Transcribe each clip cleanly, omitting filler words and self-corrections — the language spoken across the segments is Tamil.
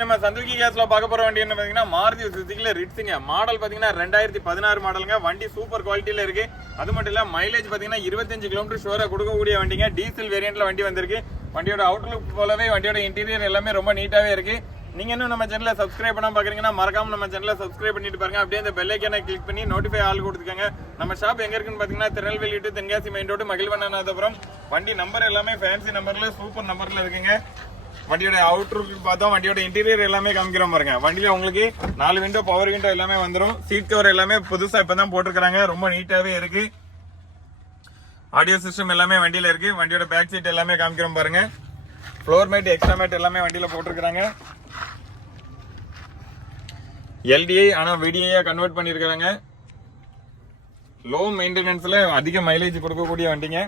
நம்ம சந்துகி கேஸ்ல பார்க்க போற வண்டி என்ன பாத்தீங்கன்னா மாருதி சுசுகில ரிட்ஸுங்க. மாடல் பாத்தீங்கன்னா 2016 மாடலுங்க. வண்டி சூப்பர் குவாலிட்டியில இருக்கு. அது மட்டும் இல்ல மைலேஜ் பாத்தீங்கன்னா 25 கிலோமீட்டர் ஷோரா கொடுக்கக்கூடிய வண்டிங்க. டீசல் வேரியன்ட்ல வண்டி வந்திருக்கு. வண்டியோட அவுட்லுக் போலவே வண்டியோட இன்டீரியர் எல்லாமே ரொம்ப நீட்டாவே இருக்கு. நீங்க இன்னும் நம்ம சேனலை சப்ஸ்கிரைப் பண்ணாம பாக்குறீங்கன்னா மறக்காம நம்ம சேனலை சப்ஸ்கிரைப் பண்ணிட்டு பாருங்க. அப்படியே அந்த பெல் ஐக்கானை கிளிக் பண்ணி நோட்டிஃபை ஆல் கொடுத்துக்கோங்க. நம்ம ஷாப் எங்க இருக்குன்னு பாத்தீங்கன்னா Tirunelveli to Tenkasi main road Magizhvannathapuram. வண்டி நம்பர் எல்லாமே ஃபேன்சி நம்பர்ல சூப்பர் நம்பர்ல இருக்குங்க. வண்டியோட அவுட்லுக் பார்த்தோம், வண்டியோட இன்டீரியர் எல்லாமே காமிக்கிறோம் பாருங்க. வண்டியில உங்களுக்கு 4 விண்டோ பவர் விண்டோ எல்லாமே வந்துடும். சீட் கவர் எல்லாமே புதுசா இப்பதான் போட்டிருக்காங்க, ரொம்ப நீட்டாவே இருக்கு. ஆடியோ சிஸ்டம் எல்லாமே வண்டியில இருக்கு. வண்டியோட பேக் சீட் எல்லாமே காமிக்கிறோம் பாருங்க. ஃப்ளோர் மேட் எக்ஸ்ட்ரா மேட் எல்லாமே வண்டியில போட்டிருக்காங்க. எல்டிஐ ஆனா விடிஐ கன்வெர்ட் பண்ணிருக்காங்க. லோ மெயின்டெனன்ஸ்ல அதிக மைலேஜ் கொடுக்கக்கூடிய வண்டிங்க.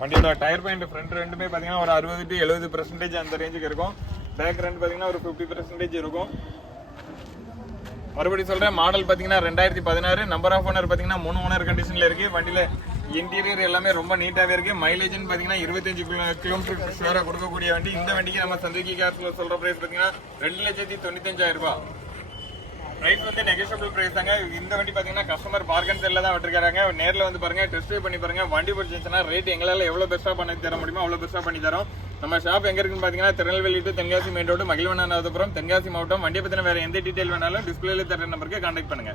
வண்டியோட டயர் பாயிண்ட் ஃப்ரண்ட் ரெண்டுமே பாத்தீங்கன்னா ஒரு 60 to 70% அந்த ரேஞ்சுக்கு இருக்கும். பேக் ரெண்டு பாத்தீங்கன்னா ஒரு 50% இருக்கும். மறுபடியும் சொல்றேன், மாடல் பாத்தீங்கன்னா 2016. நம்பர் ஆஃப் ஓனர் பாத்தீங்கன்னா 3 ஓனர் கண்டிஷன்ல இருக்கு. வண்டியில இன்டீரியர் எல்லாமே ரொம்ப நீட்டாவே இருக்கு. மைலேஜ்னு பாத்தீங்கன்னா 25 கிலோமீட்டர் ஷேரா கொடுக்கக்கூடிய வண்டி. இந்த வண்டிக்கு நம்ம சந்துகி கார்ஸ்ல சொல்ற பிரைஸ் பாத்தீங்கன்னா 2,95,000 ரூபாய். பிரைஸ் வந்து நெகோஷியபிள் பிரைஸ் தாங்க. இந்த வண்டி பாத்தீங்கன்னா கஸ்டமர் பார்கன் செல்ல தான் விட்டுருக்காங்க. நேர்ல வந்து பாருங்க, டெஸ்ட் ட்ரைவ் பண்ணி பாருங்க. வண்டி பிடிச்சிருந்துச்சுன்னா ரேட் எங்களால எவ்வளவு பெஸ்டா பண்ணி தர முடியுமோ அவ்வளவு பெஸ்டா பண்ணி தரோம். நம்ம ஷாப் எங்க இருக்குன்னு பாத்தீங்கன்னா Tirunelveli to Tenkasi main road Magizhvannathapuram, Tenkasi மாவட்டம். வண்டியை பத்தின வேற எந்த டீடைல் வேணாலும் டிஸ்பிளேல தர நம்பருக்கு கான்டாக்ட் பண்ணுங்க.